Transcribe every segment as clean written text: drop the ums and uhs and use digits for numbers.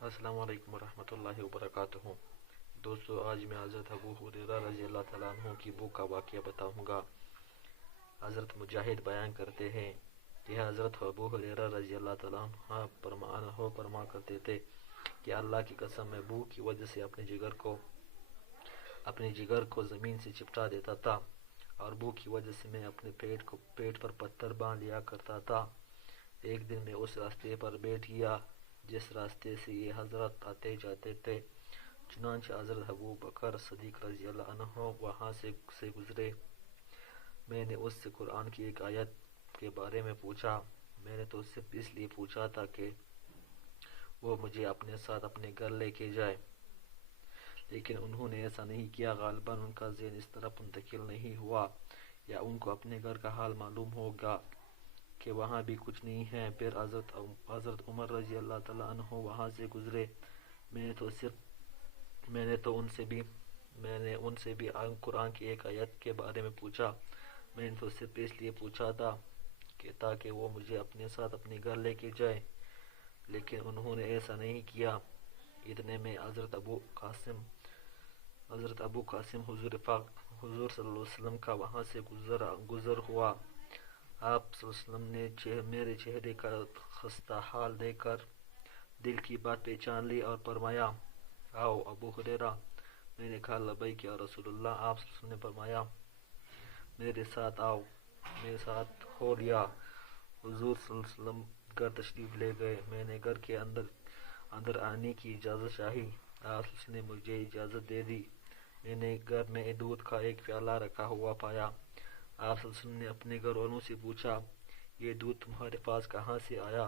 السلام علیکم ورحمۃ اللہ وبرکاتہ۔ دوستو، آج میں حضرت ابو ہریرہ رضی اللہ تعالیٰ عنہ کی بو کا واقعہ بتاؤں گا۔ حضرت مجاہد بیان کرتے ہیں کہ حضرت ابو ہریرہ رضی اللہ تعالیٰ عنہ فرما کرتے تھے کہ اللہ کی قسم میں بو کی وجہ سے اپنے جگر کو زمین سے چپٹا دیتا تھا، اور بو کی وجہ سے میں اپنے پیٹ پر پتھر باندھ لیا کرتا تھا۔ ایک دن میں اس راستے پر بیٹھ گیا جس راستے سے یہ حضرت آتے جاتے تھے، چنانچہ حضرت ابو بکر صدیق رضی اللہ عنہ وہاں سے گزرے۔ میں نے اس سے قرآن کی ایک آیت کے بارے میں پوچھا۔ میں نے تو صرف اس لیے پوچھا تھا کہ وہ مجھے اپنے ساتھ اپنے گھر لے کے جائے، لیکن انہوں نے ایسا نہیں کیا۔ غالباً ان کا ذہن اس طرف منتقل نہیں ہوا، یا ان کو اپنے گھر کا حال معلوم ہوگا کہ وہاں بھی کچھ نہیں ہے۔ پھر حضرت عمر رضی اللہ تعالیٰ عنہ وہاں سے گزرے۔ میں نے ان سے بھی قرآن کی ایک آیت کے بارے میں پوچھا۔ میں نے تو صرف اس لیے پوچھا تھا کہ تاکہ وہ مجھے اپنے ساتھ اپنے گھر لے کے جائے، لیکن انہوں نے ایسا نہیں کیا۔ اتنے میں حضرت ابو قاسم حضور صلی اللہ علیہ وسلم کا وہاں سے گزر ہوا۔ آپ صلی اللہ علیہ وسلم نے میرے چہرے کا خستہ حال دیکھ کر دل کی بات پہچان لی اور فرمایا، آؤ ابو ہریرہ۔ میں نے کہا، لبیک یا رسول اللہ۔ آپ صلی اللہ علیہ وسلم نے فرمایا، میرے ساتھ آؤ۔ میرے ساتھ ہو لیا۔ حضور صلی اللہ علیہ وسلم گھر تشریف لے گئے۔ میں نے گھر کے اندر آنے کی اجازت چاہی۔ آپ صلی اللہ علیہ وسلم نے مجھے اجازت دے دی۔ میں نے گھر میں دودھ کا ایک پیالہ رکھا ہوا پایا۔ آپ صلی اللہ علیہ وسلم نے اپنے گھر والوں سے پوچھا، یہ دودھ تمہارے پاس کہاں سے آیا؟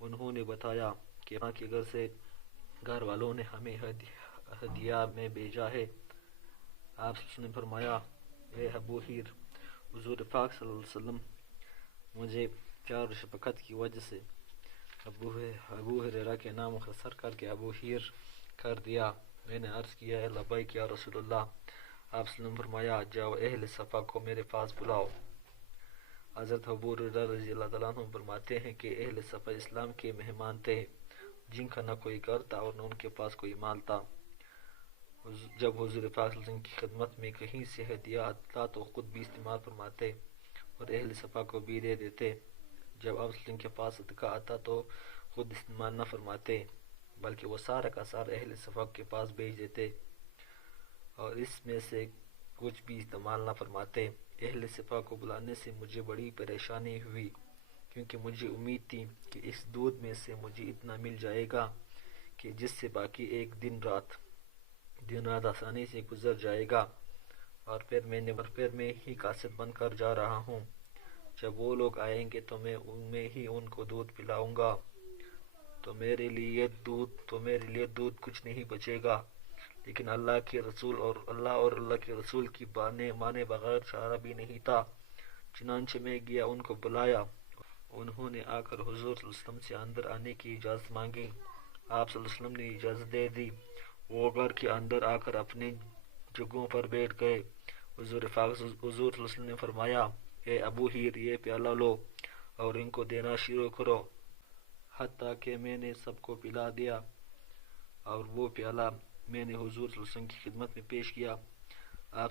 انہوں نے بتایا کہ وہاں کے گھر والوں نے ہمیں ہدیہ میں بھیجا ہے۔ آپ صلی اللہ علیہ وسلم نے فرمایا، اے ابو ہیر، حضور پاک صلی اللہ علیہ وسلم مجھے پیار و شفقت کی وجہ سے ابو ہریرہ کے نام مختصر کر کے ابو ہیر کر دیا۔ میں نے عرض کیا، لبیک یا رسول اللہ۔ آپ صلی اللہ علیہ وسلم نے فرمایا، جاؤ اہل صفا کو میرے پاس بلاؤ۔ حضرت ابو ہریرہ رضی اللہ تعالیٰ عنہ فرماتے ہیں کہ اہل صفا اسلام کے مہمان تھے، جن کا نہ کوئی گھر تھا اور نہ ان کے پاس کوئی مال تھا۔ جب حضور پاک صلی اللہ علیہ وسلم کی خدمت میں کہیں سے ہدیہ آتا تو خود بھی استعمال فرماتے اور اہل صفا کو بھی دے دیتے۔ جب آپ صلی اللہ علیہ وسلم کے پاس صدقہ آتا تو خود استعمال نہ فرماتے، بلکہ وہ سارا کا سارا اہل صفا کے پاس بھیج دیتے، اور اس میں سے کچھ بھی استعمال نہ فرماتے۔ اہل صفا کو بلانے سے مجھے بڑی پریشانی ہوئی، کیونکہ مجھے امید تھی کہ اس دودھ میں سے مجھے اتنا مل جائے گا کہ جس سے باقی ایک دن رات آسانی سے گزر جائے گا، اور پھر میں ہی قاصد بن کر جا رہا ہوں۔ جب وہ لوگ آئیں گے تو میں ہی ان کو دودھ پلاؤں گا، تو میرے لیے دودھ کچھ نہیں بچے گا۔ لیکن اللہ اور اللہ کے رسول کی مانے بغیر چارہ بھی نہیں تھا۔ چنانچہ میں گیا، ان کو بلایا۔ انہوں نے آ کر حضور صلی اللہ علیہ وسلم سے اندر آنے کی اجازت مانگی۔ آپ صلی اللہ علیہ وسلم نے اجازت دے دی۔ وہ گھر کے اندر آ کر اپنے جگہوں پر بیٹھ گئے۔ حضور صلی اللہ علیہ وسلم نے فرمایا، اے ابو ہیر، یہ پیالہ لو اور ان کو دینا شروع کرو، حتیٰ کہ میں نے سب کو پلا دیا۔ اور وہ پیالہ میں نے حضور صلی اللہ علیہ وسلم کی خدمت میں پیش کیا۔ آپ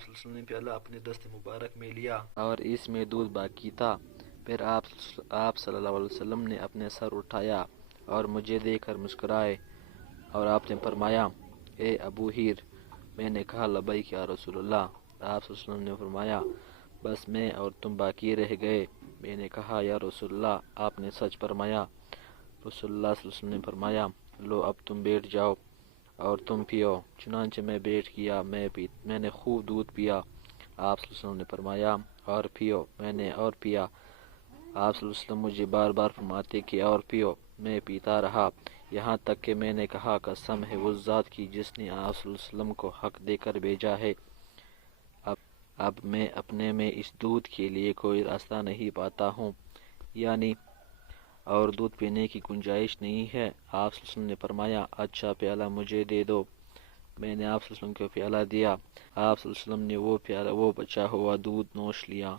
صلی اللہ علیہ وسلم نے پیالہ اپنے دست مبارک میں لیا اور اس میں دودھ باقی تھا۔ پھر آپ صلی اللہ علیہ وسلم نے اپنے سر اٹھایا اور مجھے دیکھ کر مسکرائے، اور آپ نے فرمایا، اے ابو ہیر۔ میں نے کہا، لبیک یا رسول اللہ۔ آپ صلی اللہ علیہ وسلم نے فرمایا، بس میں اور تم باقی رہ گئے۔ میں نے کہا، یا رسول اللہ، آپ نے سچ فرمایا۔ رسول اللہ صلی اللہ علیہ وسلم نے فرمایا، لو اب تم بیٹھ جاؤ اور تم پیو۔ چنانچہ میں بیٹھ گیا۔ میں نے خوب دودھ پیا۔ آپ صلی اللہ علیہ وسلم نے فرمایا، اور پیو۔ میں نے اور پیا۔ آپ صلی اللہ علیہ وسلم مجھے بار بار فرماتے کہ اور پیو۔ میں پیتا رہا، یہاں تک کہ میں نے کہا، قسم ہے اس ذات کی جس نے آپ صلی اللہ علیہ وسلم کو حق دے کر بھیجا ہے، اب میں اپنے میں اس دودھ کے لیے کوئی راستہ نہیں پاتا ہوں، یعنی اور دودھ پینے کی گنجائش نہیں ہے۔ آپ صلی اللہ علیہ وسلم نے فرمایا، اچھا پیالہ مجھے دے دو۔ میں نے آپ صلی اللہ علیہ وسلم کو پیالہ دیا۔ آپ صلی اللہ علیہ وسلم نے وہ بچا ہوا دودھ نوش لیا۔